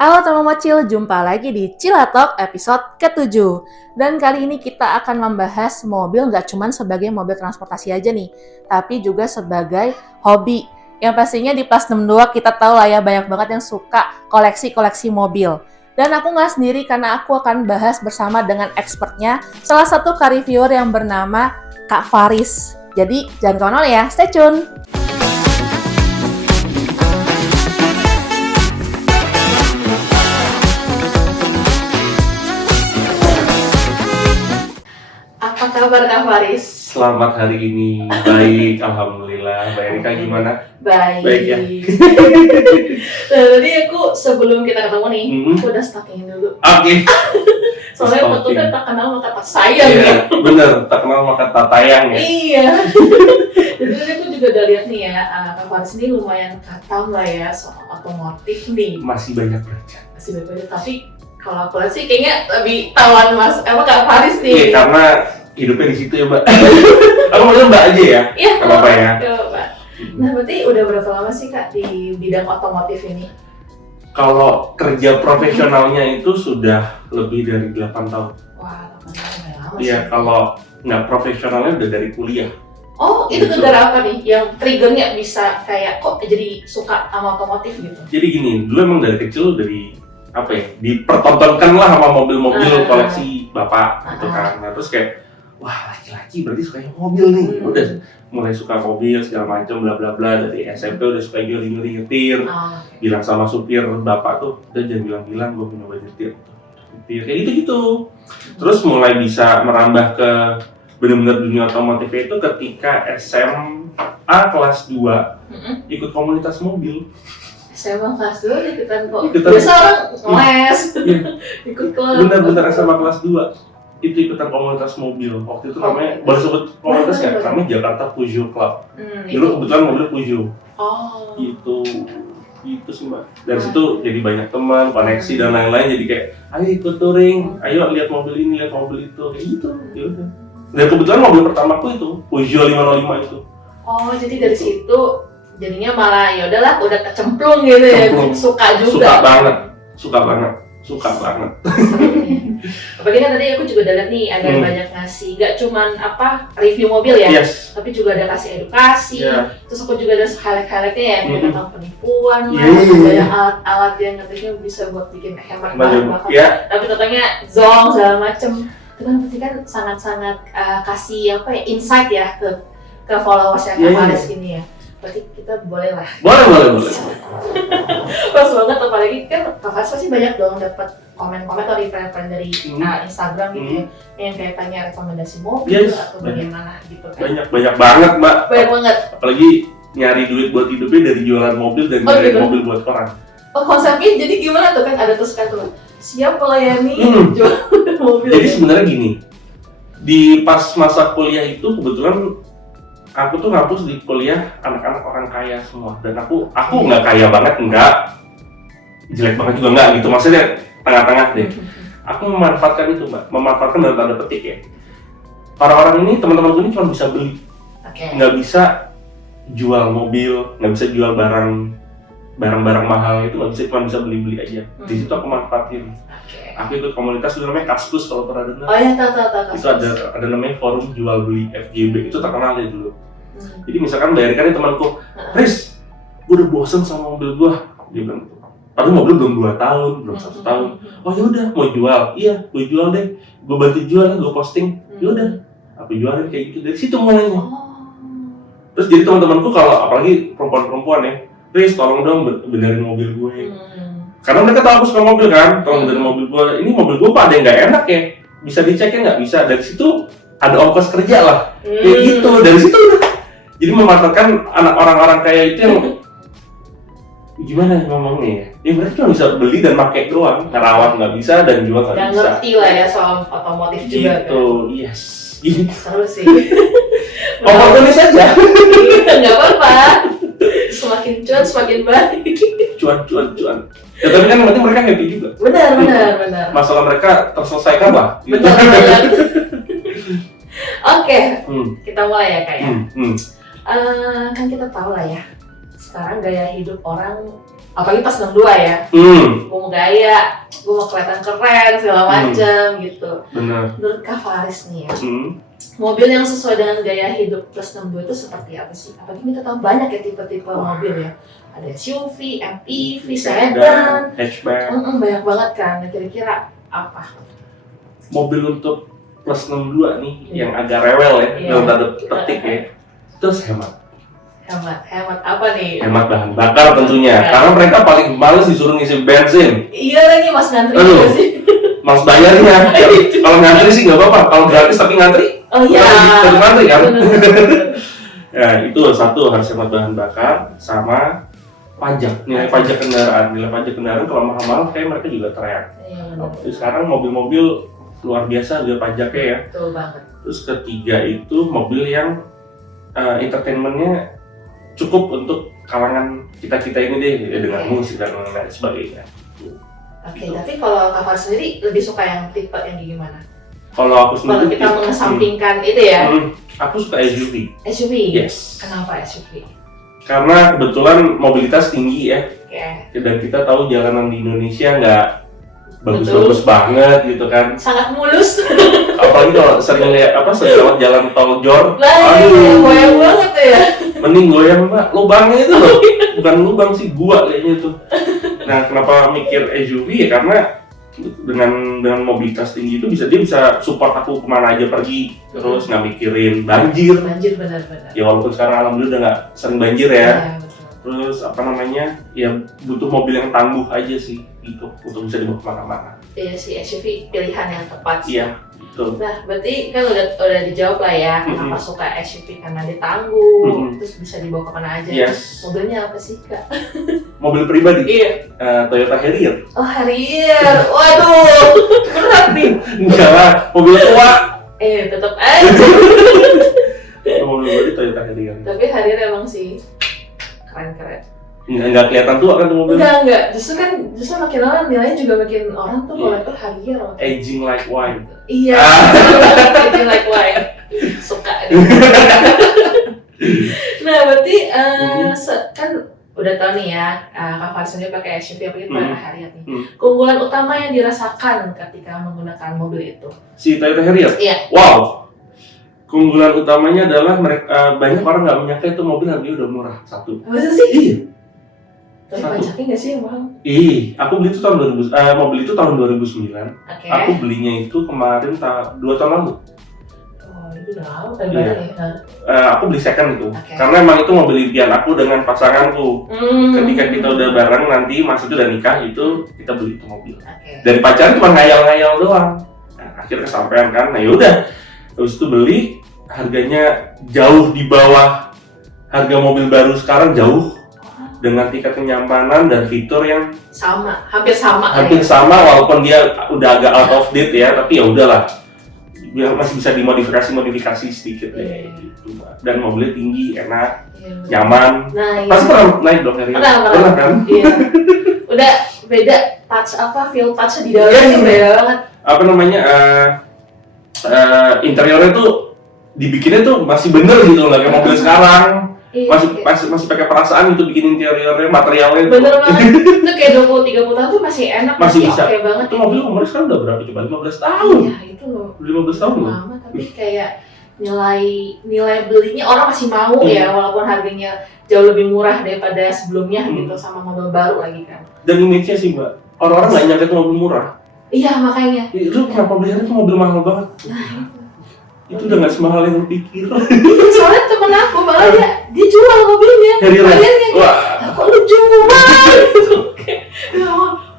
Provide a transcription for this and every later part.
Halo teman Mocil, jumpa lagi di Cilatalk episode ke-7. Dan kali ini kita akan membahas mobil nggak cuma sebagai mobil transportasi aja nih, tapi juga sebagai hobi. Yang pastinya di Plus 62 kita tahu lah ya, banyak banget yang suka koleksi-koleksi mobil. Dan aku nggak sendiri karena aku akan bahas bersama dengan expertnya, salah satu car reviewer yang bernama Kak Faris. Jadi jangan kemana-mana ya, stay tune! Apa kabar Kak Faris? Selamat hari ini, baik, alhamdulillah. Mbak Erika gimana? Baik. Baik ya. Nah, tadi aku sebelum kita ketemu nih, aku udah stalking dulu. Oke. Soalnya foto kan tak kenal maka tak sayang Iya, ya. bener, tak kenal maka tak tayang ya. Iya. Jadi tadi aku juga udah lihat nih ya, Kak Faris ini lumayan katam lah ya soal otomotif nih. Masih banyak baca. Masih banyak, tapi kalau aku lihat sih kayaknya lebih tawan Kak Faris nih. Iya, karena hidupnya di situ ya, Mbak. Aku mau Mbak aja ya. Iya, Gak apa-apa ya. Gak apa-apa. Nah, berarti udah berapa lama sih Kak di bidang otomotif ini? Kalau kerja profesionalnya itu sudah lebih dari 8 tahun. Wah, 8 tahun udah lama sih. Iya, kalau nggak profesionalnya udah dari kuliah. Oh, itu Gitu. gara apa nih? Yang triggernya bisa kayak kok jadi suka sama otomotif gitu? Jadi gini, dulu emang dari kecil dipertontonkan lah sama mobil-mobil koleksi bapak gitu kan. Nah terus kayak, wah laki-laki berarti sukanya mobil nih. Udah mulai suka mobil segala macam bla bla bla, dari SMP udah suka ngeri nyetir. Bilang sama supir bapak tuh, udah jangan bilang-bilang gue punya nyetir. Kayak gitu-gitu. Terus mulai bisa merambah ke benar-benar dunia otomotif itu ketika SMA kelas 2 ikut komunitas mobil. SMA kelas 2 ikutan kok. Ikutan. Biasa orang les, Iya. ikut klub. Bener-bener SMA kelas 2 itu ikutan komunitas mobil. Waktu itu namanya, boleh sebut komunitas nggak? Namanya Jakarta Peugeot Club. Dulu kebetulan mobil Peugeot. Oh. Itu sih Mbak. Dari situ jadi banyak teman, koneksi dan lain-lain. Jadi kayak, ayo ikut touring, ayo lihat mobil ini, lihat mobil itu, kayak gitu. Ya udah. Dan kebetulan mobil pertamaku itu Peugeot 505 itu. Oh, jadi dari situ jadinya malah ya udahlah udah kecemplung gitu ya. Suka juga. Suka banget. Apalagi kan tadi aku juga udah lihat nih ada banyak ngasih, gak cuman review mobil ya, tapi juga ada kasih edukasi. Terus aku juga ada highlight-highlightnya ya, kayak tentang penipuan lah, ada alat-alat yang katanya bisa buat bikin hemat bahan bakar. Tapi katanya zong segala macem. Itu kan berarti kan sangat-sangat kasih insight ya ke followers yang Kak Faris ini ya. Berarti kita boleh lah. Boleh. Pas banget, apalagi kan Kak Faris pasti banyak dong dapat komen-komen atau reply dari Instagram gitu ya, yang kayak tanya rekomendasi mobil atau bagaimana gitu kan. Banyak banget Mbak. Banyak banget. Apalagi nyari duit buat hidupnya dari jualan mobil dan nyari mobil buat orang. Oh, konsepnya jadi gimana tuh kan, ada terus kan tuh siap melayani jual mobil. Jadi sebenarnya gini, di pas masa kuliah itu kebetulan aku tuh ngampus di kuliah anak-anak orang kaya semua, dan aku nggak kaya banget, nggak jelek banget juga nggak gitu, maksudnya tengah-tengah deh. Aku memanfaatkan itu Mbak, memanfaatkan dalam tanda petik ya. Orang-orang ini, teman-teman ini cuma bisa beli, nggak bisa jual mobil, nggak bisa jual barang-barang mahal, itu nggak bisa, cuma bisa beli-beli aja. Di situ aku manfaatin. Aku ikut komunitas itu namanya Kaskus, kalau pernah dengar. Oh ya, tahu. Itu ada namanya forum jual beli FJB, itu terkenal ya dulu. Jadi misalkan bayarkan nih temanku, Riz, gue udah bosen sama mobil gue, dia bilang gitu. Padahal mobil belum 2 tahun, belum 1 tahun. Oh ya udah, mau jual? Iya, gue jual deh. Gue bantu jual, gue posting. Ya udah, aku jualin kayak gitu. Dari situ mulainya. Terus jadi teman-temanku, kalau apalagi perempuan-perempuan ya, Riz, tolong dong benerin mobil gue. Karena mereka tahu aku suka mobil kan, tolong benerin mobil gue. Ini mobil gue kok ada yang nggak enak ya? Bisa diceknya nggak? Bisa. Dari situ ada ongkos kerja lah. Kayak gitu. Dari situ udah. Jadi memanfaatkan anak orang-orang kaya itu yang gimana ngomongnya ya? Ya mereka cuma bisa beli dan pakai doang, ngerawat nggak bisa dan jual nggak bisa. Nggak ngerti lah ya soal otomotif juga kan. Gitu, yes. Seru sih. Oportunis aja. Nggak apa-apa. Semakin cuan semakin baik. Cuan. Ya tapi kan berarti mereka happy juga. Benar. Masalah mereka terselesaikan lah. Gitu. Betul banget. Oke, kita mulai ya Kak ya. Kan kita tahu lah ya, sekarang gaya hidup orang apalagi pas 62 ya. Gue mau gaya, gue mau kelihatan keren segala macem gitu. Benar. Menurut Kak Faris nih ya, mobil yang sesuai dengan gaya hidup plus 62 itu seperti apa sih? Apalagi kita tahu banyak ya tipe-tipe mobil ya. Ada SUV, MPV, sedan, hatchback. Banyak banget kan. Nah, kira-kira apa? Mobil untuk plus 62 nih yang agak rewel ya, dalam tanda petik ya. Terus hemat Apa nih? Hemat bahan bakar tentunya. Karena mereka paling males disuruh ngisi bensin. Iya lagi mas ngantri juga sih. Mas bayarnya. Kalau ngantri sih nggak apa-apa. Kalau gratis tapi ngantri. Oh iya. Tetap ngantri kan. Ya itu satu, harus hemat bahan bakar sama pajak. Nilai pajak kendaraan kalau mahal-mahal kayak mereka juga teriak. Iya, sekarang mobil-mobil luar biasa harga pajaknya ya. Betul banget. Terus ketiga itu mobil yang entertainmentnya cukup untuk kalangan kita ini deh ya, dengan musik dan lain sebagainya. Oke, tapi kalau Kak Faris sendiri lebih suka yang tipe yang gimana? Kalau aku sendiri, kalau kita mengesampingkan itu ya, aku suka SUV. SUV? Yes. Kenapa SUV? Karena kebetulan mobilitas tinggi ya. Oke. Dan kita tahu jalanan di Indonesia nggak bagus-bagus banget gitu kan. Sangat mulus. Apalagi kalau sering lewat jalan tol Jor. Aduh, goyang banget ya. Mending goyang mbak, lubangnya itu loh. Bukan lubang sih, gua kayaknya tuh. Nah, kenapa mikir SUV ya? Karena dengan mobilitas tinggi itu dia bisa support aku kemana aja pergi, terus nggak mikirin banjir. Banjir benar-benar. Ya walaupun sekarang alhamdulillah udah nggak sering banjir ya. Ya, terus ya butuh mobil yang tangguh aja sih gitu untuk bisa dibawa kemana-mana. Iya sih, SUV pilihan yang tepat. Iya, betul. Nah, berarti kan udah dijawab lah ya, kenapa suka SUV, karena dia tangguh, terus bisa dibawa kemana aja. Yes. Mobilnya apa sih Kak? Mobil pribadi? Iya. Toyota Harrier. Oh Harrier, waduh, berat nih. Enggak lah, mobil tua. Tetap aja. Mobil pribadi Toyota Harrier. Tapi Harrier emang sih keren-keren. Nggak kelihatan tua kan tuh mobil? Enggak. Justru makin lama nilainya juga makin orang tuh kalau itu Harrier. Aging like wine. Iya. Aging like wine. Suka. Nah, berarti kan udah tahu nih ya, Kak Faris sendiri pakai SUV apalagi Toyota Harrier nih. Keunggulan utama yang dirasakan ketika menggunakan mobil itu? Si Toyota Harrier? Iya. Wow. Keunggulan utamanya adalah banyak orang nggak menyangka itu mobil harganya udah murah. Satu. Masa sih? Iya. Tapi pajaknya nggak sih yang mahal? Aku beli itu tahun 2000. Mobil itu tahun 2009. Oke. Aku belinya itu kemarin 2 tahun lalu. Oh, itu udah lama kan ya? Aku beli second itu. Karena emang itu mobil impian aku dengan pasanganku. Ketika kita udah bareng nanti maksudnya udah nikah itu kita beli itu mobil. Dan pacaran cuma ngayal-ngayal doang. Nah, akhirnya kesampaian kan. Nah yaudah. Terus itu beli, harganya jauh di bawah harga mobil baru sekarang, jauh. Dengan tingkat kenyamanan dan fitur yang hampir sama walaupun dia udah agak out of date ya, tapi ya udahlah, masih bisa dimodifikasi sedikit ya, gitu. Dan mobilnya tinggi, enak, nyaman. Pasti pernah naik dong hari ini? Pernah kan? Iya. Udah beda feel touch di dalamnya beda banget. Apa namanya? Interiornya tuh dibikinnya tuh masih bener gitu, nggak kayak mobil sekarang. Masih pakai perasaan itu bikin interiornya, materialnya. Bener banget. Itu kayak 20-30 tahun tuh masih enak, masih bisa. Oke banget. Itu mobil umurnya sekarang udah berapa coba? 15 tahun. Iya, itu loh. 15 tahun loh. Lama, tapi kayak nilai belinya orang masih mau ya, walaupun harganya jauh lebih murah daripada sebelumnya gitu, sama mobil baru lagi kan. Dan image-nya sih Mbak, orang-orang nggak nyangka itu mobil murah. Iya makanya. Lu kenapa belinya itu mobil mahal banget? Nah, itu udah nggak semahal yang lu pikir. Soalnya temen aku malah dia jual mobilnya. Harriernya. Wah. Kok lu jual?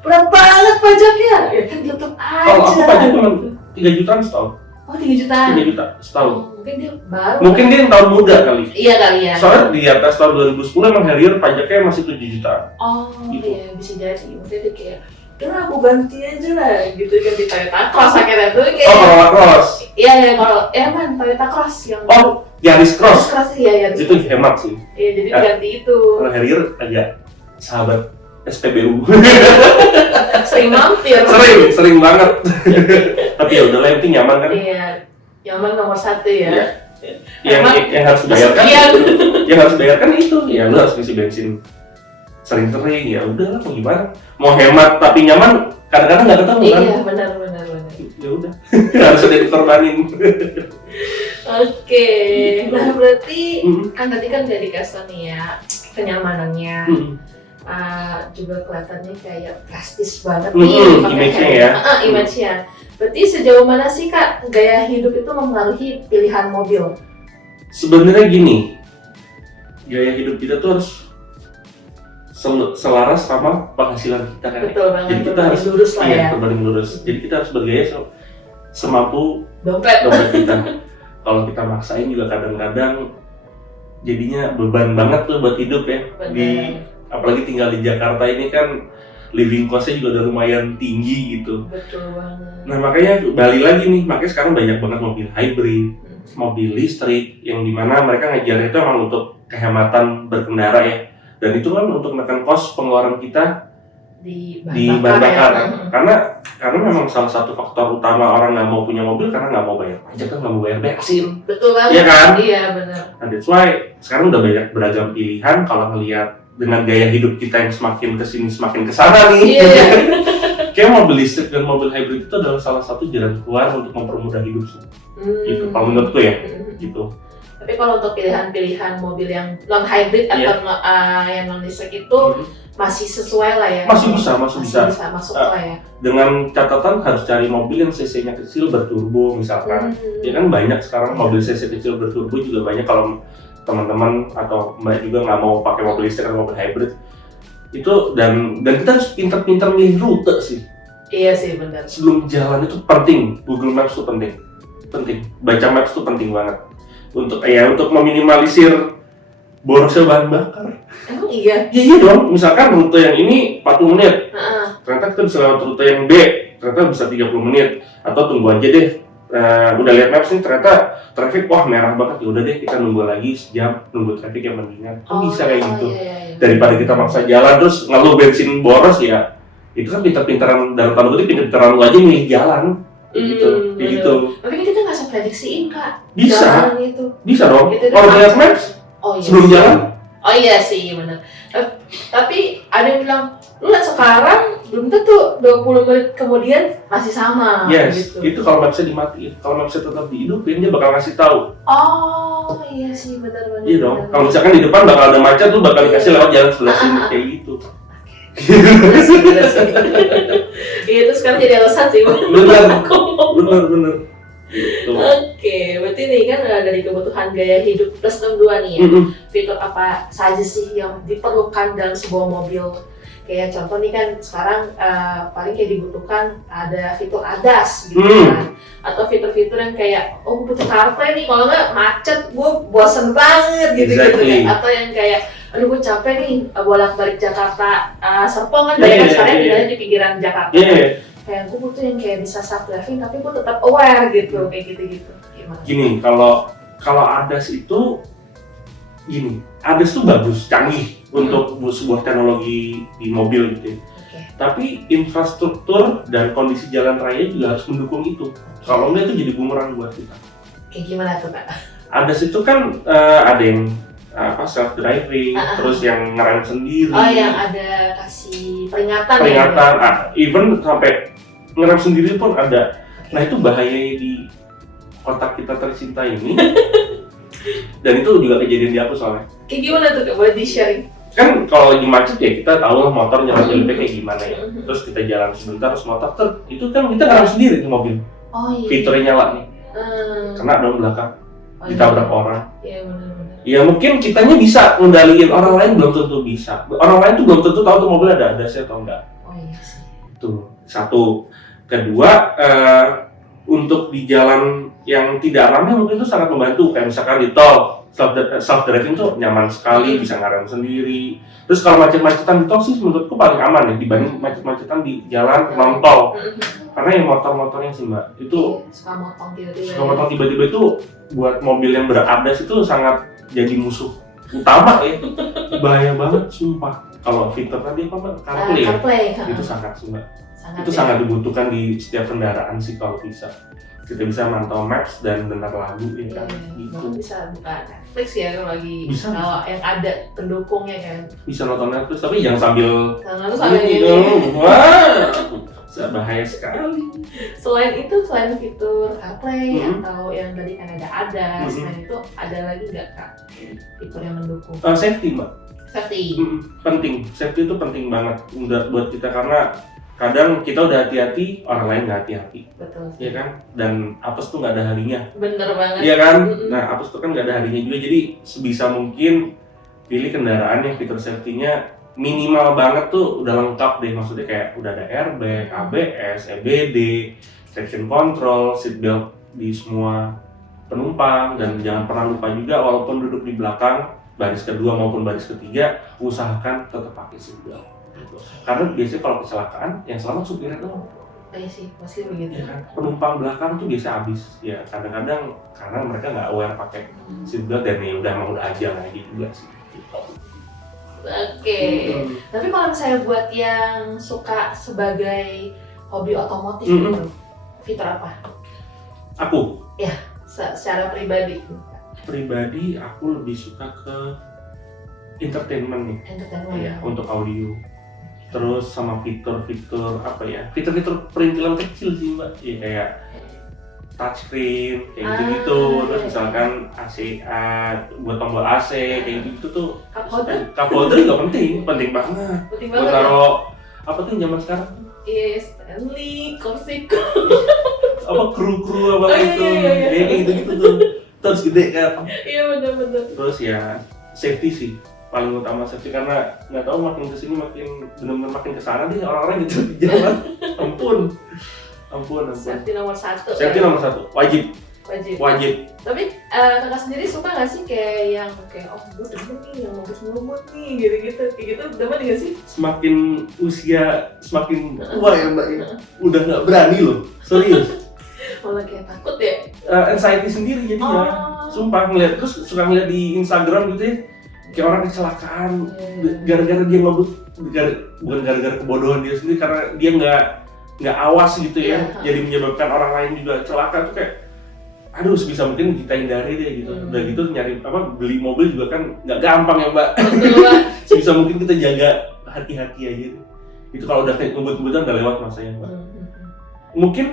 Berat banget pajaknya. Ya kan tetep aja. Kalau aku pajak cuma 3 jutaan setahun. Oh 3 jutaan? 3 juta setahun. Mungkin dia baru. Mungkin dia yang tahun muda kali. Iya kali ya. Soalnya di atas tahun 2010 emang Harrier pajaknya masih 7 jutaan. Oh gitu. Iya bisa jadi. Maksudnya dia kayak udah aku ganti aja lah gitu, ganti Toyota Cross akhirnya tuh kayak Corolla Cross. Iya Toyota Cross yang Yaris Cross. Iya itu hemat sih. Iya jadi ganti itu. Kalau Harrier agak sahabat SPBU. Sering mampir. Sering banget. Tapi ya udah lah, yang penting nyaman kan. Iya, nyaman nomor 1 ya. Yang harus dibayarkan. Yang harus dibayarkan itu, ya lu harus ngisi bensin sering-sering, ya udah lah mau gimana, mau hemat tapi nyaman kadang-kadang nggak ketemu kan. Iya, benar. Ya udah harus ada dikorbanin. Oke, nah berarti kan tadi kan udah dikasih tau nih ya kenyamanannya, juga kelihatannya kayak prestis banget nih, image-nya ya. Image-nya. Berarti sejauh mana sih Kak gaya hidup itu mempengaruhi pilihan mobil? Sebenarnya gini, gaya hidup kita tuh harus selaras sama penghasilan kita kan. Betul banget. Jadi kita harus lurus lah ya. berbanding lurus. Jadi kita harus bergaya semampu dompet kita. Kalau kita maksain juga kadang-kadang jadinya beban banget tuh buat hidup ya. Apalagi tinggal di Jakarta ini kan living cost-nya juga udah lumayan tinggi gitu. Betul banget. Nah makanya balik lagi nih, makanya sekarang banyak banget mobil hybrid, mobil listrik, yang dimana mereka ngejar itu emang untuk kehematan berkendara ya. Dan itu kan untuk menekan kos pengeluaran kita di bahan bakar. Karena memang salah satu faktor utama orang nggak mau punya mobil karena nggak mau bayar pajak, kan nggak mau bayar bensin. Betul banget. Iya kan? Iya benar. Nah, that's why sekarang udah banyak beragam pilihan kalau ngelihat dengan gaya hidup kita yang semakin kesini semakin kesana nih. Iya. Kayak mobil listrik dan mobil hybrid itu adalah salah satu jalan keluar untuk mempermudah hidup sih. Gitu, kalau menurutku ya, gitu. Tapi kalau untuk pilihan-pilihan mobil yang non hybrid atau yang non listrik itu masih sesuai lah ya. Masih bisa masuk lah ya. Dengan catatan harus cari mobil yang cc-nya kecil berturbo misalkan. Ya kan banyak sekarang mobil cc kecil berturbo juga banyak. Kalau teman-teman atau mbak juga nggak mau pakai mobil listrik atau mobil hybrid itu, dan kita harus pintar-pintar milih rute sih. Iya sih benar. Sebelum jalan itu penting, Google Maps itu penting. Baca Maps itu penting banget untuk meminimalisir borosnya bahan bakar. Emang iya? Iya dong, misalkan rute yang ini 40 menit, ternyata kita bisa lewat rute yang B, ternyata bisa 30 menit, atau tunggu aja deh, udah lihat Maps nih ternyata traffic wah merah banget, ya udah deh kita nunggu lagi sejam, nunggu traffic yang mendingan. Bisa kayak gitu. Iya. Daripada kita maksa jalan terus ngeluh bensin boros ya, itu kan pintar-pintaran dalam tanda kutip, pintar-pintaran lu aja milih jalan. Gitu. Tapi kan kita nggak bisa prediksiin Kak. Bisa. Itu. Bisa dong. Gitu, kalau lihat Maps sebelum jalan. Oh iya sih benar. Tapi ada yang bilang, lu lihat sekarang belum tentu 20 menit kemudian masih sama. Yes, gitu. itu kalau Mapsnya dimatiin. Kalau Mapsnya tetap dihidupin, dia bakal ngasih tahu. Oh iya sih benar. Iya dong. Kalau misalkan di depan bakal ada macet, lu bakal dikasih lewat jalan sebelah sini kayak gitu. Iya itu sekarang jadi alasan sih. Benar. Gitu. Oke, berarti nih kan dari kebutuhan gaya hidup plus 62 nih ya. Fitur apa saja sih yang diperlukan dalam sebuah mobil? Kayak contoh nih kan sekarang paling kayak dibutuhkan ada fitur ADAS gitu kan. Atau fitur-fitur yang kayak gue butuh CarPlay nih, kalau nggak macet gue bosen banget gitu kan. Atau yang kayak aduh gue capek nih bolak-balik Jakarta Serpong kan banyak sekarang tinggalnya di pinggiran Jakarta. Kayak gue butuh yang kayak bisa self driving tapi gue tetap aware gitu, kayak gitu-gitu. Gimana? Gini, kalau ADAS itu gini, ADAS itu bagus, canggih untuk sebuah teknologi di mobil gitu. Tapi infrastruktur dan kondisi jalan raya juga harus mendukung itu. Kalau enggak itu jadi bumerang buat kita. Kayak gimana tuh Kak? ADAS itu kan ada yang self driving, terus yang ngerem sendiri. Oh yang ada kasih peringatan. Even sampai ngerem sendiri pun ada. Nah itu bahayanya di kota kita tercinta ini. Dan itu juga kejadian di aku soalnya. Kayak gimana tuh Kak? Boleh di-sharing? Kan kalau lagi macet ya kita tahu lah motor nyelip-nyelipnya kayak gimana ya. Terus kita jalan sebentar terus motor itu kan kita ngerem sendiri tuh mobil. Oh iya. Fiturnya nyala nih. Kena dong belakang. Ditabrak orang. Iya benar. Ya mungkin kitanya bisa ngendaliin, orang lain belum tentu bisa. Orang lain tuh belum tentu tahu tuh mobil ada ADAS atau enggak. Oh iya sih. Itu satu. Kedua, untuk di jalan yang tidak ramai mungkin itu sangat membantu. Kayak misalkan di tol, self driving tuh nyaman sekali, bisa ngarem sendiri. Terus kalau macet-macetan di tol sih menurutku paling aman ya dibanding macet-macetan di jalan non tol. Karena yang motor-motornya sih mbak, itu suka motong tiba-tiba itu buat mobil yang ber-ADAS itu sangat jadi musuh utama ya. Bahaya banget sumpah. Kalau fitur tadi apa mbak? CarPlay. Itu sangat mbak. Itu sangat dibutuhkan di setiap kendaraan sih kalau bisa. kita bisa mantau maps dan dengar lagu ya kan. Iya, Gitu. bahkan bisa buka Netflix ya kalau lagi Bisa. kalau yang ada pendukungnya kan. Bisa nonton Netflix tapi jangan sambil Lalu sampai ini. wah, bahaya sekali. Selain fitur CarPlay Hmm. atau yang tadi kan ada, Hmm. selain itu ada lagi nggak Kak fitur yang mendukung? Safety mbak. Safety. Penting, safety itu penting banget buat kita karena kadang kita udah hati-hati, orang lain nggak hati-hati, Betul. ya kan? Dan apes tuh nggak ada harinya, Bener banget. iya kan? Mm-mm. Nah apes tuh kan nggak ada harinya juga, jadi sebisa mungkin pilih kendaraan yang fitur safety-nya minimal banget tuh udah lengkap deh, maksudnya kayak udah ada airbag, ABS, EBD, traction control, seat belt di semua penumpang, dan jangan pernah lupa juga walaupun duduk di belakang baris kedua maupun baris ketiga, usahakan tetap pakai seat belt. Gitu. Karena biasanya kalau kecelakaan yang selamat supirnya doang, Iya sih, pasti begitu. ya kan? Penumpang belakang tuh biasa habis, ya kadang-kadang karena mereka nggak aware pakai seat belt dan ya udah aja lagi juga sih. Gitu. Oke. Tapi kalau misalnya buat yang suka sebagai hobi otomotif gitu, fitur apa? Aku Secara pribadi. aku lebih suka ke entertainment nih. Entertainment. Iya, untuk audio. Terus sama fitur-fitur apa ya? Fitur-fitur perintilan kecil sih mbak. Ya kayak touchscreen kayak gitu-gitu. Terus iya. misalkan AC, buat tombol AC kayak gitu tuh. Cup holder Cup holder juga penting banget. penting Buat banget ya. taruh apa tuh zaman sekarang? Yes, Stanley, Corsico. Apa kru apa Oh, iya, gitu? iya, iya. Kayak gitu-gitu tuh. Terus gede kan. Iya benar-benar. Terus ya safety sih paling utama, safety karena nggak tahu makin kesini makin benar-benar makin kesana deh orang-orang gitu di jalan. ampun. Safety nomor satu. Safety ya. nomor satu, wajib. Tapi kakak sendiri suka nggak sih kayak yang kayak gue demen nih yang ngebut nih gitu kayak gitu demen nggak sih? Semakin usia semakin tua ya mbak ya, udah nggak berani loh, serius. Malah kayak takut ya. Anxiety sendiri jadinya. Sumpah ngeliat, terus suka ngeliat di Instagram gitu ya, kayak orang kecelakaan gara-gara dia ngebut, bukan gara-gara kebodohan dia sendiri, karena dia nggak awas gitu ya, jadi menyebabkan orang lain juga celaka tuh kayak, aduh sebisa mungkin kita hindari deh gitu. Udah gitu nyari beli mobil juga kan nggak gampang ya mbak. Sebisa mungkin kita jaga hati-hati aja. Itu kalau udah kayak ngebut-ngebutan udah lewat masanya mbak. Mungkin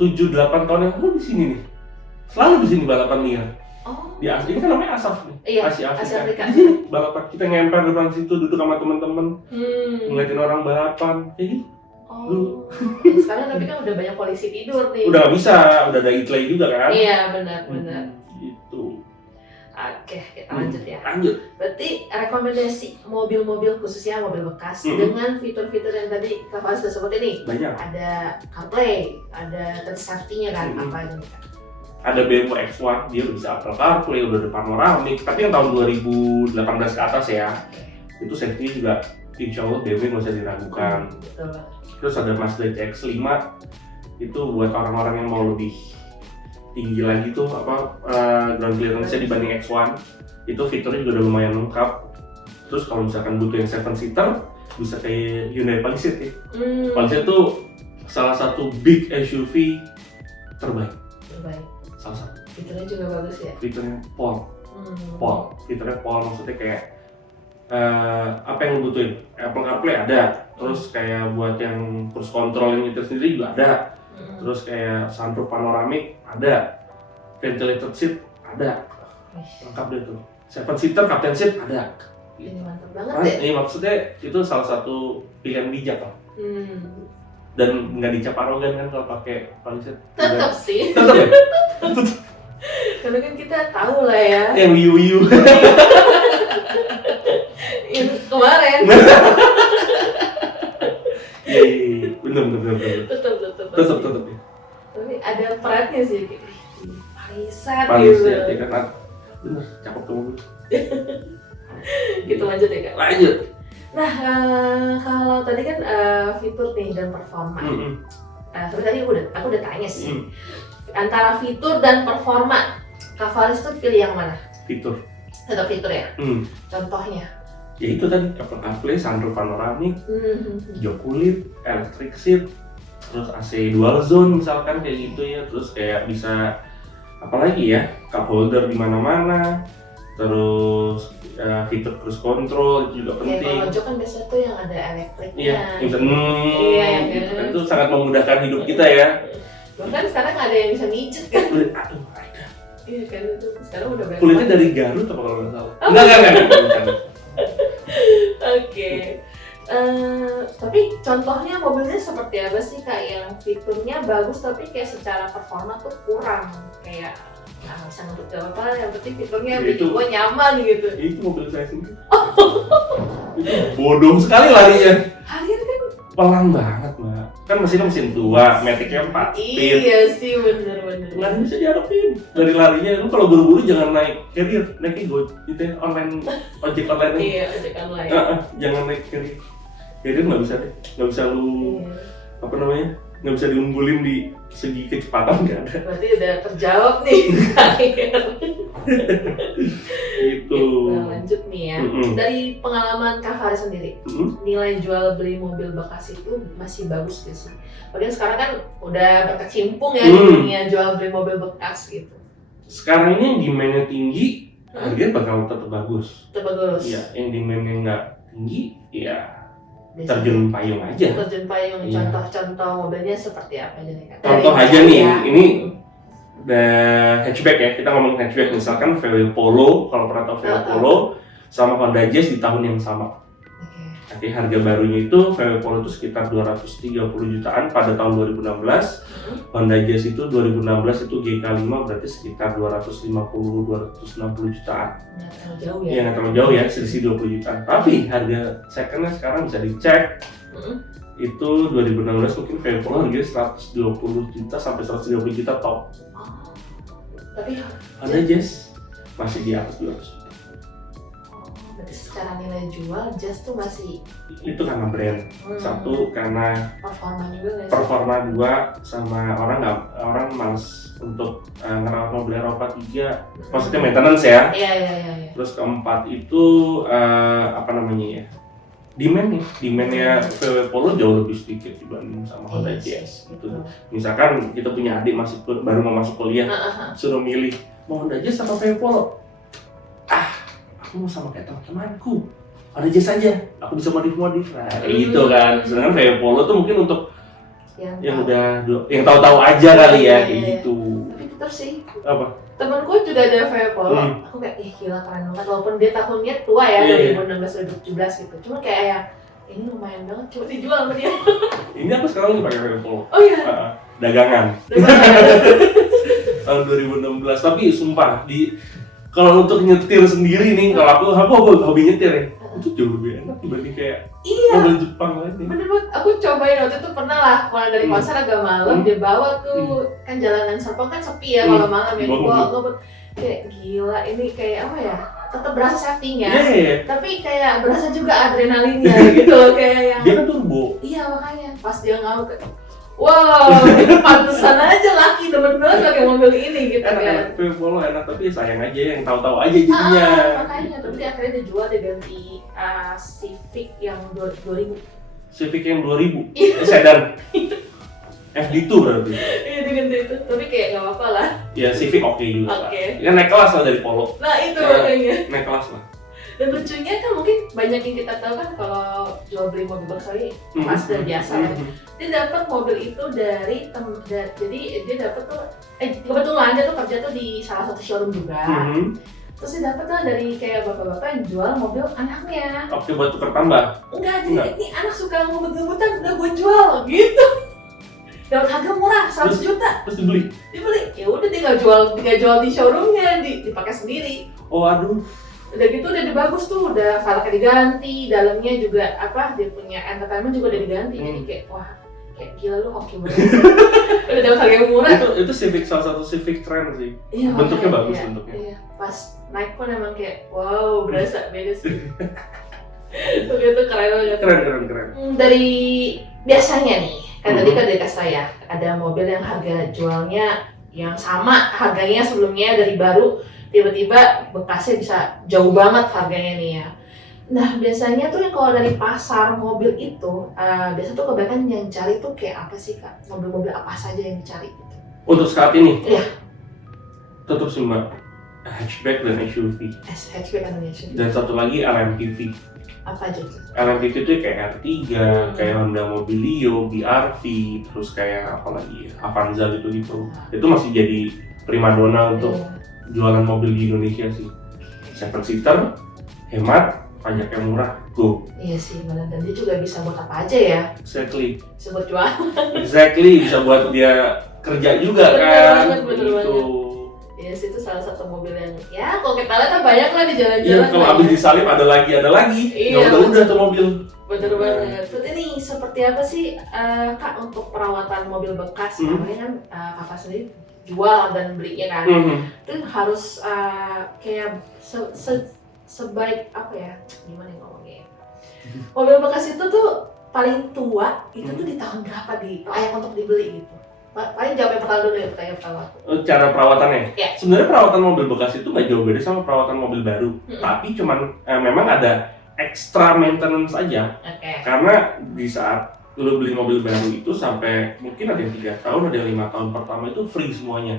7-8 tahun yang lalu di sini nih, selalu di sini balapan liar. Di Asia, ini kan namanya ASAF nih, Iya, Asia Afrika. Afrika. Di sini balapan, kita ngemper depan situ, duduk sama teman-teman, ngeliatin orang balapan, kayak gitu. Sekarang tapi kan udah banyak polisi tidur nih. Udah nggak bisa, udah ada e-play juga kan? Iya benar. Gitu. Oke, kita lanjut ya. Lanjut. Berarti rekomendasi mobil-mobil khususnya mobil bekas dengan fitur-fitur yang tadi Kak Fahri sudah sebut ini. Banyak. Ada CarPlay, ada tadi safety-nya kan, apa aja nih Kak? Ada BMW X1, dia bisa Apple CarPlay, udah ada panoramik, tapi yang tahun 2018 ke atas ya. Itu safety juga insya Allah BMW nggak usah diragukan. Betul. Terus ada Mazda CX-5, itu buat orang-orang yang mau lebih tinggi lagi tuh ground clearance-nya dibanding X1. Itu fiturnya juga udah lumayan lengkap. Terus kalau misalkan butuh yang 7-seater, bisa kayak Hyundai Palisade ya. Palisade tuh salah satu big SUV terbaik. Salah satu. Fiturnya juga bagus ya. Fiturnya Pol. Fiturnya Pol, maksudnya kayak apa yang lo butuhin? Apple CarPlay ada. Terus kayak buat yang cruise control yang nyetir sendiri juga ada. Terus kayak sunroof panoramik ada, ventilated seat ada, lengkap deh tuh. 7-seater, captain seat ada. Ini mantap banget ya. Ini maksudnya itu salah satu pilihan bijak lah. Dan nggak dicap arogan kan kalau pakai Palisade. Tetap sih. Tetap ya? Karena kan kita tahu lah ya. Yang wiu-wiu. Yang kemarin. Iya, bener. Tetap. Tetap ya. Tapi ada perannya sih kayak Palisade Palisade gitu. ya kan, bener, cakep tuh mobil. Gitu lanjut ya Kak. Lanjut. Nah, kalau tadi kan fitur nih dan performa. Tapi tadi aku udah tanya sih. Antara fitur dan performa, Kak Faris tuh pilih yang mana? Fitur. Tetap fitur ya? Contohnya? Ya itu tadi, Apple CarPlay, sunroof panoramik, jok kulit, electric seat, terus AC dual zone misalkan kayak gitu ya, terus kayak bisa apalagi ya, cup holder di mana-mana, terus fitur cruise control itu juga penting. Kalau Jok kan biasanya tuh yang ada elektriknya. Iya, yang gitu kan, itu sangat memudahkan hidup kita ya. Bahkan sekarang ada yang bisa mijet kan. Aduh, ada. Iya kan, itu sekarang udah banyak. Kulitnya dari Garut apa kalau nggak salah? Enggak. Oke. Tapi contohnya mobilnya seperti apa sih Kak, yang fiturnya bagus tapi kayak secara performa tuh kurang, kayak nggak bisa ngebut apa, yang penting fiturnya bikin gue nyaman gitu. Itu mobil saya sendiri. Itu bodoh sekali larinya. Harian kan Pelan banget Mbak, kan mesin tua, matic-nya 4 speed. Iya sih, bener-bener. Nggak bisa diharapin dari larinya. Lu kalau buru-buru jangan naik carrier, naiknya gitu ya, online, ojek online. Iya, ojek online. Jangan naik carrier. Carrier nggak bisa deh, nggak bisa lu apa namanya, nggak bisa diunggulin di segi kecepatan, nggak ada. Berarti udah terjawab nih. Gitu. Lanjut nih ya. Dari pengalaman Kak Faris sendiri, nilai jual beli mobil bekas itu masih bagus gak sih? Padahal sekarang kan udah berkecimpung ya di dunia jual beli mobil bekas gitu. Sekarang ini yang demand-nya tinggi, harganya bakal tetap bagus. Tetap bagus. Iya, yang demand-nya nggak tinggi, ya terjun payung aja. Terjun payung. Contoh-contoh mobilnya seperti apa aja nih Kak? Contoh aja nih, ini hatchback ya, kita ngomong hatchback, misalkan VW Polo, kalau pernah tahu VW Polo sama Honda Jazz di tahun yang sama. Oke, harga barunya itu VW Polo itu sekitar 230 jutaan pada tahun 2016. Honda Jazz itu 2016 itu GK5 berarti sekitar 250-260 jutaan. Nggak terlalu jauh ya? Iya, nggak terlalu jauh ya, selisih 20 jutaan. Tapi harga secondnya sekarang bisa dicek. Itu 2016 mungkin VW Polo harganya 120 juta sampai 130 juta top. Tapi Honda Jazz masih di atas 200 juta. Berarti secara nilai jual Jazz tuh masih itu karena brand. Satu karena performa juga nggak sih? performa, dua sama orang males untuk ngerawat mobil Eropa, 3 maksudnya maintenance ya. Iya. Terus keempat itu apa namanya ya, demandnya VW Polo jauh lebih sedikit dibanding sama Honda Jazz gitu. Misalkan kita punya adik baru mau masuk kuliah, suruh milih mau Honda Jazz sama VW Polo. Aku mau sama kayak teman-temanku, Honda Jazz aja, aku bisa modif nah, gitu kan. Sedangkan VW Polo tuh mungkin untuk yang udah yang tahu-tahu aja kali ya, kayak gitu. Tapi tetap sih, apa? Temenku juga ada VW Polo, aku kayak gila keren banget, walaupun dia tahunnya tua ya, 2016-2017 gitu. Cuma kayak ya, ini lumayan banget, coba dijual sama dia. Ini aku sekarang lagi pakai VW Polo. Oh iya? Dagangan. Tahun 2016, tapi sumpah kalau untuk nyetir sendiri nih, kalau aku hobi nyetir ya, itu jauh lebih enak dibanding kayak mobil Jepang lainnya. Bener banget, aku cobain waktu itu pernah lah, pulang dari konser agak malam, dia bawa tuh, kan jalanan Serpong kan sepi ya kalau malam ya, gue kayak gila, ini kayak apa ya, tetap berasa safety-nya, tapi kayak berasa juga adrenalinnya gitu loh, kayak yang dia kan turbo. Iya makanya, pas dia ngamuk wow, itu pantesan aja laki demen banget pakai mobil ini gitu kan. VW Polo enak, tapi sayang aja yang tahu-tahu aja jadinya. Makanya, tapi akhirnya dijual, diganti Civic yang 2000. Civic yang 2000, sedan. FD2 berarti. Iya, diganti itu, tapi kayak nggak apa-apa lah. Ya Civic oke juga. Oke. Ya naik kelas lah dari Polo. Nah itu makanya. Naik kelas lah. Dan lucunya kan mungkin banyak yang kita tahu kan kalau jual beli mobil bekas Mazda biasa ya. Dia dapat mobil itu dari jadi dia dapat tuh kebetulan dia tuh kerja tuh di salah satu showroom juga. Terus dia dapat tuh dari kayak bapak-bapak yang jual mobil anaknya. Oke, buat tukar tambah? Enggak, jadi ini anak suka ngebut-ngebutan, udah gue jual gitu. Dapat harga murah, 100 juta. Terus dibeli? Ya udah tinggal jual di showroomnya, dipakai sendiri. Oh aduh. Udah gitu udah bagus tuh, udah velgnya diganti, dalamnya juga dia punya entertainment juga udah diganti. Jadi kayak wah, kayak gila lu hoki banget. Udah dapat harga yang murah. Itu Civic, salah satu Civic trend sih. Iya, bentuknya bagus iya, bentuknya. Iya, pas naik pun emang kayak wow, berasa beda sih. Itu keren banget. Keren. Dari biasanya nih, kan tadi kan dikasih saya ada mobil yang harga jualnya yang sama harganya sebelumnya dari baru, tiba-tiba bekasnya bisa jauh banget harganya nih ya. Nah, biasanya tuh yang kalau dari pasar mobil itu, biasa tuh kebanyakan yang cari tuh kayak apa sih Kak? Mobil-mobil apa saja yang dicari gitu? Untuk saat ini? Iya. Tetap sih Mbak, hatchback dan SUV. Hatchback atau SUV? Dan satu lagi LMPV. Apa aja tuh? LMPV itu kayak R3, kayak Honda Mobilio, BRV, terus kayak apa lagi ya, Avanza gitu. Itu masih jadi primadona untuk jualan mobil di Indonesia sih. 7-seater, hemat, pajaknya murah, go. Iya sih, dan dia juga bisa buat apa aja ya? Exactly. Bisa buat jual. Exactly, bisa buat dia kerja juga kan. Bener banget. Iya sih, itu salah satu mobil yang ya kalau kita lihat kan banyak lah di jalan-jalan. Iya, kalau abis disalip ada lagi. Iya, udah tuh mobil. Bener banget. Terus ini seperti apa sih Kak untuk perawatan mobil bekas? Namanya kan Kakak sendiri jual dan belinya kan. Itu harus kayak sebaik apa ya? Gimana ngomongnya? Mobil bekas itu tuh paling tua itu tuh di tahun berapa layak untuk dibeli gitu? Paling jawab yang pertama dulu ya, pertanyaan pertama. Cara perawatannya? Ya. Sebenarnya perawatan mobil bekas itu nggak jauh beda sama perawatan mobil baru. Tapi cuman memang ada extra maintenance aja. Karena di saat lo beli mobil baru itu sampai mungkin ada yang 3 tahun, ada yang 5 tahun pertama itu free semuanya.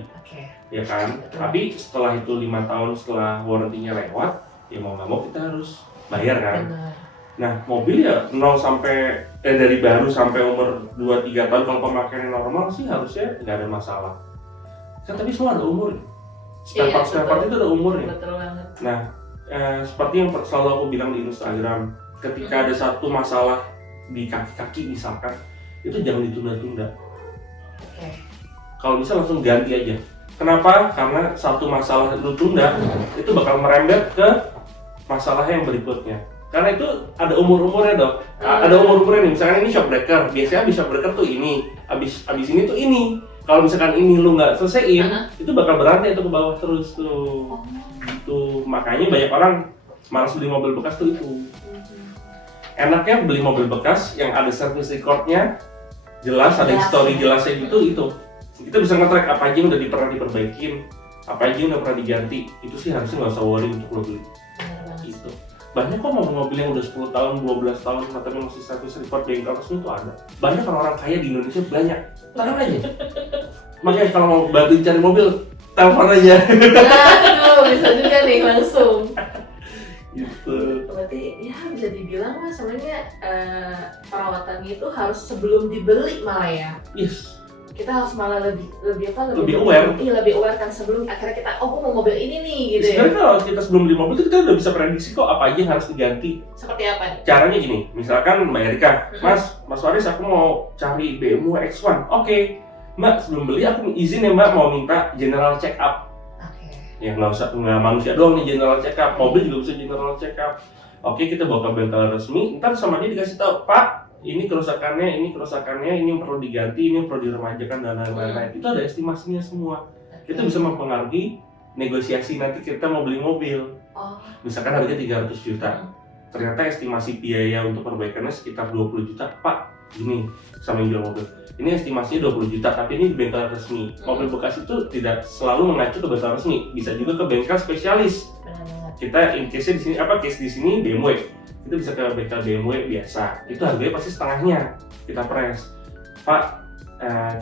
Ya kan? Tapi setelah itu 5 tahun setelah warranty-nya lewat, ya mau nggak mau kita harus bayar kan. Nah, mobil ya dari baru sampai umur 2-3 tahun kalau pemakaiannya normal sih harusnya nggak ada masalah. Kan tapi semua ada umurnya. Spare part itu ada umurnya. Betul banget. Nah, seperti yang selalu aku bilang di Instagram, ketika ada satu masalah di kaki-kaki misalkan, itu jangan ditunda-tunda. Kalau bisa langsung ganti aja. Kenapa? Karena satu masalah lu tunda, itu bakal merembet ke masalah yang berikutnya. Karena itu ada umur-umurnya dong. Ada umur-umurnya nih, misalkan ini shock breaker. Biasanya habis shock breaker tuh ini, habis ini tuh ini. Kalau misalkan ini lu nggak selesaiin, itu bakal berhenti itu ke bawah terus tuh. Gitu. Makanya banyak orang malas beli mobil bekas tuh itu. Enaknya beli mobil bekas yang ada service recordnya jelas, ada history jelasnya gitu itu. Kita bisa nge-track apa aja yang udah pernah diperbaikin, apa aja yang udah pernah diganti. Itu sih harusnya nggak usah worry untuk lo beli. Gitu. Banyak kok mobil yang udah 10 tahun, 12 tahun tapi masih service record bengkel resmi itu ada. Banyak orang-orang kaya di Indonesia banyak. Tanam aja. Makanya kalau mau bantuin cari mobil, telepon aja. Aduh, bisa juga nih langsung. Gitu. Berarti ya bisa dibilang lah sebenarnya perawatannya itu harus sebelum dibeli malah ya. Yes. Kita harus malah lebih aware. Iya, lebih aware kan sebelum akhirnya kita aku mau mobil ini nih gitu ya. Sebenarnya kalau kita sebelum beli mobil itu kita udah bisa prediksi kok apa aja yang harus diganti. Seperti apa nih? Caranya gini, misalkan Mbak Erika, Mas Waris aku mau cari BMW X1. Oke. Mbak, sebelum beli aku izin ya Mbak mau minta general check up. Ya nggak manusia doang nih general check up, mobil juga bisa general check up. Oke, kita bawa ke bengkel resmi, ntar sama dia dikasih tahu, Pak, ini kerusakannya, ini yang perlu diganti, ini yang perlu diremajakan dan lain-lain. Itu ada estimasinya semua. Itu bisa mempengaruhi negosiasi nanti kita mau beli mobil. Misalkan harganya 300 juta. Ternyata estimasi biaya untuk perbaikannya sekitar 20 juta. Pak, gini sama yang jual mobil. Ini estimasinya 20 juta, tapi ini di bengkel resmi. Mobil bekas itu tidak selalu mengacu ke bengkel resmi, bisa juga ke bengkel spesialis. Kita in case di sini case di sini BMW. Kita bisa ke bengkel BMW biasa. Itu harganya pasti setengahnya. Kita press. Pak,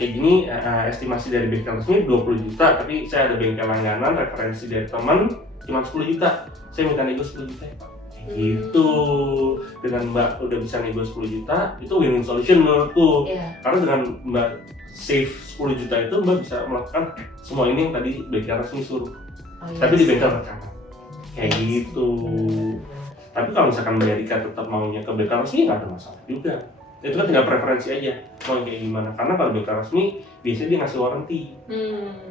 kayak gini estimasi dari bengkel resmi 20 juta, tapi saya ada bengkel langganan referensi dari teman cuma 10 juta. Saya minta nego 10 juta ya Pak. Gitu. Dengan Mbak udah bisa nego 10 juta, itu win-win solution menurutku. Karena dengan Mbak save 10 juta itu Mbak bisa melakukan semua ini yang tadi bengkel resmi suruh. Tapi di bengkel rekaman. Kayak gitu. Tapi kalau misalkan Mbak Erika tetap maunya ke bengkel resmi nggak ada masalah juga. Itu kan tinggal preferensi aja mau kayak gimana. Karena kalau bengkel resmi biasanya dia ngasih warranty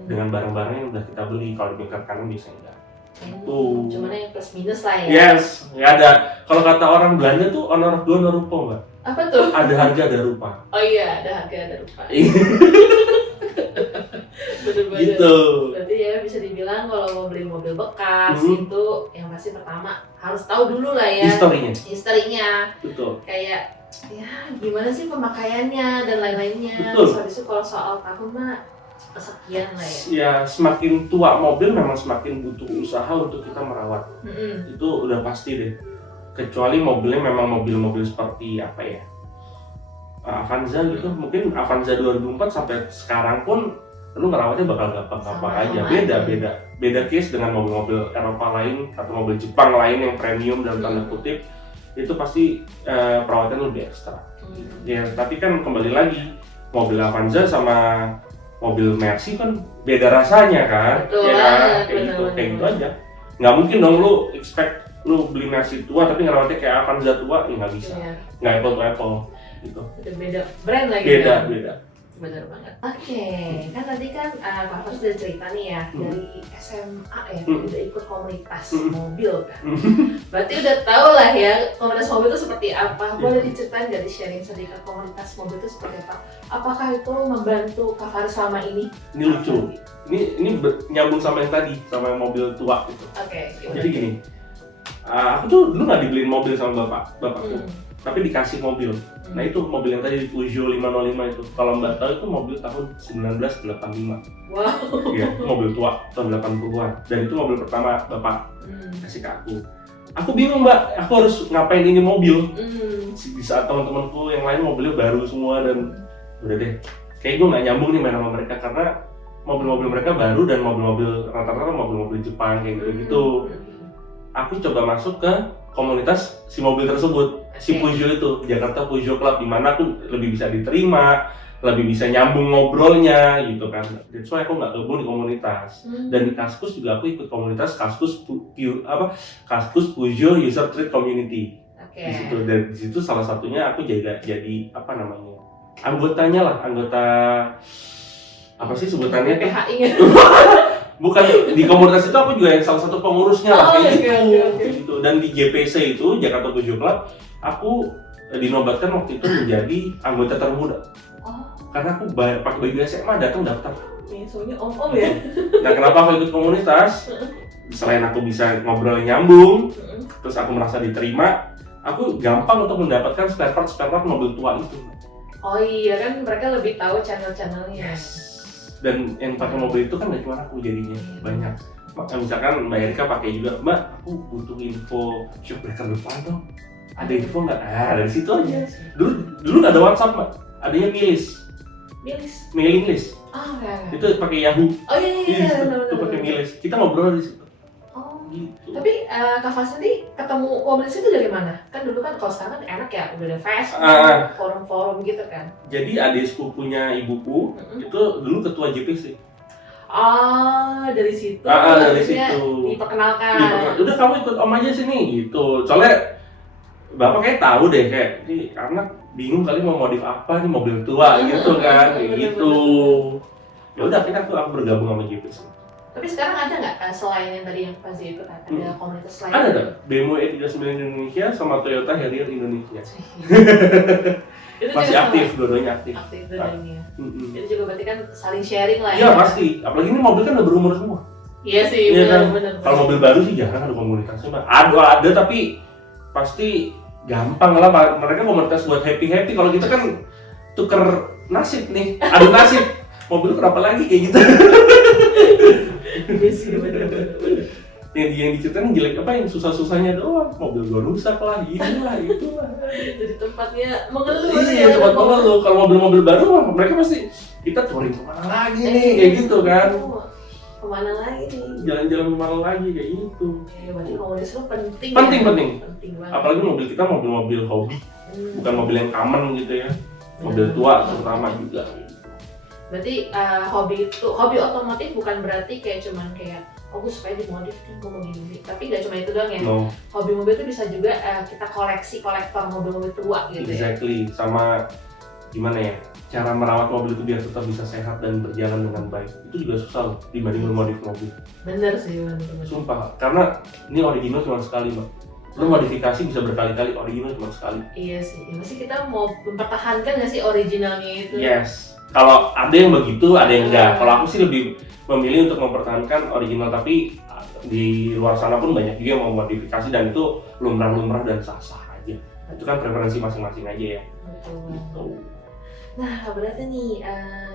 dengan barang-barang yang udah kita beli. Kalau di bengkel kanan biasanya enggak. Cuman yang plus minus lah ya. Yes, nggak ada. Kalau kata orang Belanda tuh honor dua honor rupa Mbak. Apa tuh? Ada harga ada rupa. Oh iya, ada harga ada rupa. Bener-bener. Gitu. Berarti ya bisa dibilang kalau mau beli mobil bekas itu yang pasti pertama harus tahu dulu lah ya historinya. Betul. Kayak ya gimana sih pemakaiannya dan lain-lainnya. Betul. Soalnya kalau soal tahun mah sekian lah ya. Ya semakin tua mobil memang semakin butuh usaha untuk kita merawat. Itu udah pasti deh. kecuali mobilnya memang mobil-mobil seperti apa ya, Avanza gitu. Mungkin Avanza 2004 sampai sekarang pun lu ngerawatnya bakal gampang-gampang aja. Beda case dengan mobil-mobil Eropa lain atau mobil Jepang lain yang premium dalam tanda kutip, itu pasti perawatan lebih ekstra. Ya, tapi kan kembali lagi, mobil Avanza sama mobil Mercy kan beda rasanya kan. Betul, ya kan? Kayak gitu aja. Nggak mungkin dong lu expect lu beli Mercy tua tapi ngerawatnya kayak Avanza tua, ya nggak bisa. Nggak apple to apple gitu. Beda brand lagi. Beda. Bener banget. Oke, kan tadi kan Kak Fars udah cerita nih ya, dari SMA ya, udah ikut komunitas mobil kan. Berarti udah tau lah ya, komunitas mobil itu seperti apa. Boleh diceritain nggak, di-sharing sedikit komunitas mobil itu seperti apa? Apakah itu membantu Kak Fars selama ini? Ini lucu. Ini nyambung sama yang tadi, sama yang mobil tua gitu. Oke, jadi gini, aku tuh dulu nggak dibeliin mobil sama bapakku, tapi dikasih mobil. Nah itu mobil yang tadi Peugeot 505 itu, kalau Mbak tahu itu mobil tahun 1985. Wow. Iya, itu mobil tua tahun 80-an. Dan itu mobil pertama bapak kasih ke aku. Aku bingung Mbak, aku harus ngapain ini mobil? Di saat teman-temanku yang lain mobilnya baru semua dan udah deh, kayak gue nggak nyambung nih main sama mereka karena mobil-mobil mereka baru dan mobil-mobil rata-rata mobil-mobil Jepang kayak gitu. Aku coba masuk ke komunitas si mobil tersebut, si Peugeot itu, Jakarta Peugeot Club, di mana aku lebih bisa diterima, lebih bisa nyambung ngobrolnya gitu kan. That's why aku nggak gabung di komunitas. Dan di Kaskus juga aku ikut komunitas Kaskus Peugeot User Trade Community. Di situ, dan di situ salah satunya aku jadi apa namanya, anggota apa sih sebutannya? PHI. Bukan, di komunitas itu aku juga yang salah satu pengurusnya lah kayak gitu. Dan di JPC itu, Jakarta Peugeot Club, aku dinobatkan waktu itu menjadi anggota termuda. Karena aku pakai baju SMA datang daftar. Soalnya om-om ya. Nah, kenapa aku ikut komunitas? Selain aku bisa ngobrol nyambung, terus aku merasa diterima, aku gampang untuk mendapatkan spare part mobil tua itu. Oh iya, kan mereka lebih tahu channel-channelnya. Dan yang pakai mobil itu kan gak cuma aku jadinya, banyak. Misalkan Mbak Erika pakai juga, Mbak aku butuh info shock breaker depan dong, ada info nggak? Dari situ aja. Dulu nggak ada WhatsApp Mbak, adanya mailing list. Itu pakai Yahoo. Oh iya. Itu pakai mailing list. Kita ngobrol di situ. Gitu. Tapi Kak Fars sendiri ketemu komunitas itu dari mana? Kan dulu kan kalau sekarang kan enak ya, udah ada Facebook, forum-forum gitu kan. Jadi adik sepupunya ibuku itu dulu ketua JPC. Dari situ. Dari situ. Diperkenalkan. Udah kamu ikut om aja sini gitu. Soalnya bapak kayak tahu deh kayak ini anak bingung kali mau modif apa nih mobil tua gitu kan, kayak gitu. Ya udah kita aku bergabung sama JPC. Tapi sekarang ada nggak selain yang tadi yang Fars itu kan? Ada komunitas lain? Ada. BMW E39 Indonesia sama Toyota Harrier Indonesia. Itu masih aktif, dua-duanya aktif. Aktif dua-duanya. Itu juga berarti kan saling sharing lah ya? Iya pasti. Apalagi ini mobil kan udah berumur semua. Iya sih, benar. Kalau mobil baru sih jarang ada komunitasnya, Pak. Ada tapi pasti gampang lah. Mereka komunitas buat happy. Kalau kita kan tuker nasib nih, adu nasib. Mobil kenapa lagi kayak gitu? Iya sih, benar. Yang diceritain jelek apa, yang susah-susahnya doang, mobil gua rusak lah, itulah. Jadi tempatnya mengeluh. Iya, tempat mengeluh. Kalau mobil-mobil baru mereka pasti kita touring kemana lagi nih, kayak gitu kan. Kemana lagi nih? Jalan-jalan kemana lagi kayak gitu. Ya, berarti komunitas itu penting. Penting banget. Apalagi mobil kita mobil hobi, bukan mobil yang common gitu ya. Mobil tua terutama juga. Berarti hobi otomotif bukan berarti kayak cuman kayak gue supaya dimodif nih, gue mau gini. Tapi nggak cuma itu doang ya. No. Hobi mobil itu bisa juga kita kolektor mobil-mobil tua gitu. Exactly. Sama gimana ya, cara merawat mobil itu biar tetap bisa sehat dan berjalan dengan baik. Itu juga susah loh dibanding memodif mobil. Bener sih, bener. Sumpah, karena ini original cuma sekali Mbak. Lo modifikasi bisa berkali-kali, original cuma sekali. Iya sih, ya pasti kita mau mempertahankan nggak sih originalnya itu? Yes. Kalau ada yang begitu, ada yang enggak. Kalau aku sih lebih memilih untuk mempertahankan original, tapi di luar sana pun banyak juga yang mau modifikasi dan itu lumrah-lumrah dan sah-sah aja. Itu kan preferensi masing-masing aja ya. Betul. Gitu. Nah, berarti nih,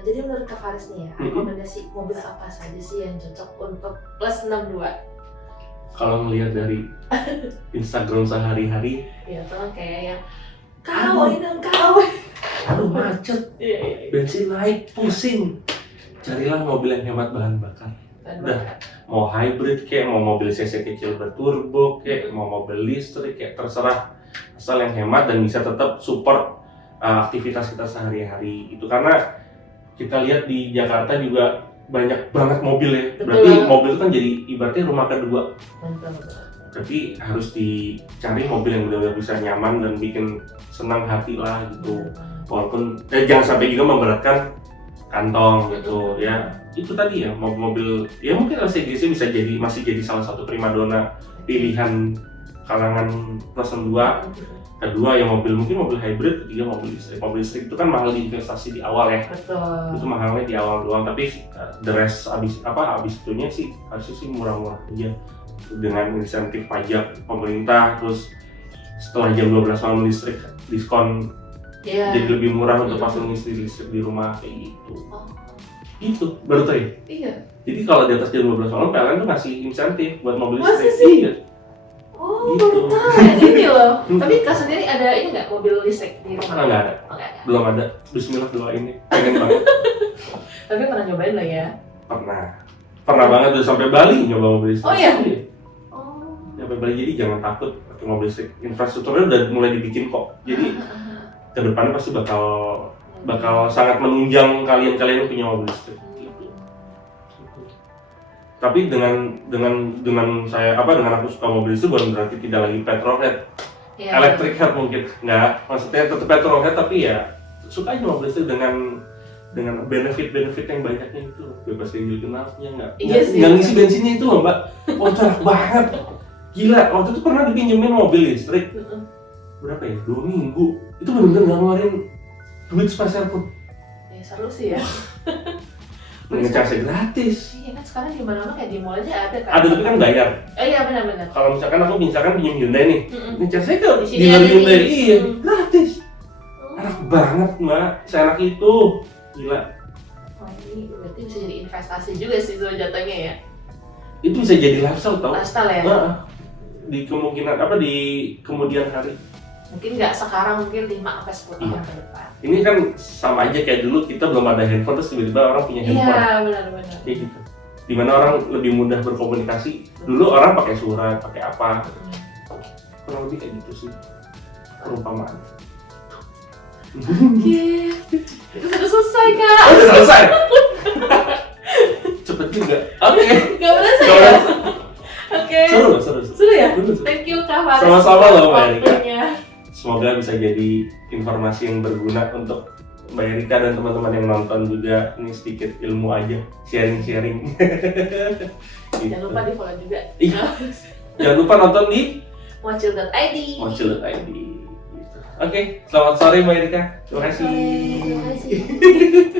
jadi menurut Kak Fars nih ya, rekomendasi mobil apa saja sih yang cocok untuk plus 62? Kalau ngelihat dari Instagram sehari-hari, Ya tuh kayak yang Aduh. aduh macet, Iya. bensin naik, pusing. Carilah mobil yang hemat bahan bakar. Dan Udah. Mau hybrid kayak, mau mobil cc kecil berturbo kayak, mau mobil listrik kayak, terserah. Asal yang hemat dan bisa tetap support aktivitas kita sehari-hari. Itu karena kita lihat di Jakarta juga banyak banget mobil ya. Berarti Betul. mobil itu kan jadi ibaratnya rumah kedua. betul. Tapi harus dicari mobil yang benar-benar bisa nyaman dan bikin senang hati lah gitu. Walaupun jangan sampai juga memberatkan kantong gitu ya. Itu tadi ya, mobil-mobil ya mungkin LCGC bisa jadi masih jadi salah satu primadona pilihan kalangan plus 2. Kedua ya mungkin mobil hybrid, ketiga mobil listrik. Mobil listrik itu kan mahal di investasi di awal ya. Betul. Itu mahalnya di awal doang, tapi the rest abis itunya sih harusnya sih murah-murah aja dengan insentif pajak pemerintah. Terus setelah jam 12 malam listrik diskon, Iya. jadi lebih murah untuk pasang listrik di rumah kayak gitu. Oh. Gitu, baru tahu ya? Iya. Jadi kalau di atas jam 12 malam PLN tuh ngasih insentif buat mobil Masa listrik. sih? Iya. Oh, Gitu. baru tahu ya ini loh. Tapi Kak sendiri ada ini nggak mobil listrik di rumah? Karena nggak ada, Oh, nggak ada. belum ada. Bismillah doain nih, pengen banget. Tapi pernah nyobain lah ya. Pernah banget udah sampai Bali nyoba mobil listrik. Oh, iya? Oh. Sampai Bali, jadi jangan takut pakai mobil listrik. Infrastrukturnya udah mulai dibikin kok. Jadi kedepannya pasti bakal sangat menunjang kalian yang punya mobil listrik. Gitu. Tapi dengan saya dengan aku suka mobil listrik bukan berarti tidak lagi petrolhead, Iya. electric head mungkin nggak, maksudnya tetap petrolhead tapi ya suka aja mobil listrik dengan benefit yang banyaknya itu, bebas ganjil genapnya, Iya sih. nggak ngisi bensinnya itu loh mbak. Oh itu enak banget, gila. Waktu itu pernah dipinjemin mobil listrik berapa ya, 2 minggu itu bener-bener nggak ngeluarin duit sepeser pun. Ya seru sih ya. Ngecasnya gratis. Iya kan sekarang di mana-mana kayak di mall aja ada kan. Ada tapi kan bayar. Oh iya benar-benar. Kalau misalkan aku pinjam Hyundai nih, ngecasnya ke Di sini dealer ada Hyundai, nih. iya gratis. Enak banget mbak, seenak itu, gila. Oh ini berarti bisa jadi investasi juga sih itu jatuhnya ya. Itu bisa jadi lifestyle tau. Lifestyle ya. Nah, di kemudian hari. Mungkin nggak sekarang, mungkin 5-10 tahun Iya. ke depan. Ini kan sama aja kayak dulu kita belum ada handphone terus tiba-tiba orang punya handphone. Iya benar-benar. Kayak gitu. Dimana orang lebih mudah berkomunikasi. Dulu orang pakai surat, pakai apa? Kurang lebih kayak gitu sih perumpamaan. Oke, itu sudah selesai kak. Oh, udah selesai. Cepet juga. Oke. Gak berasa Gak ya? berasa. Oke. Seru. Sudah ya? Bener. Thank you kak Faris. Sama-sama loh Mbak Erika. Waktunya. Semoga bisa jadi informasi yang berguna untuk Mbak Erika dan teman-teman yang nonton juga. Ini sedikit ilmu aja, sharing-sharing. Gitu. Jangan lupa di follow juga. Iya. Jangan lupa nonton di Mocil.id. Mocil.id. Gitu. Oke, selamat sore Mbak Erika. Terima kasih. Terima kasih.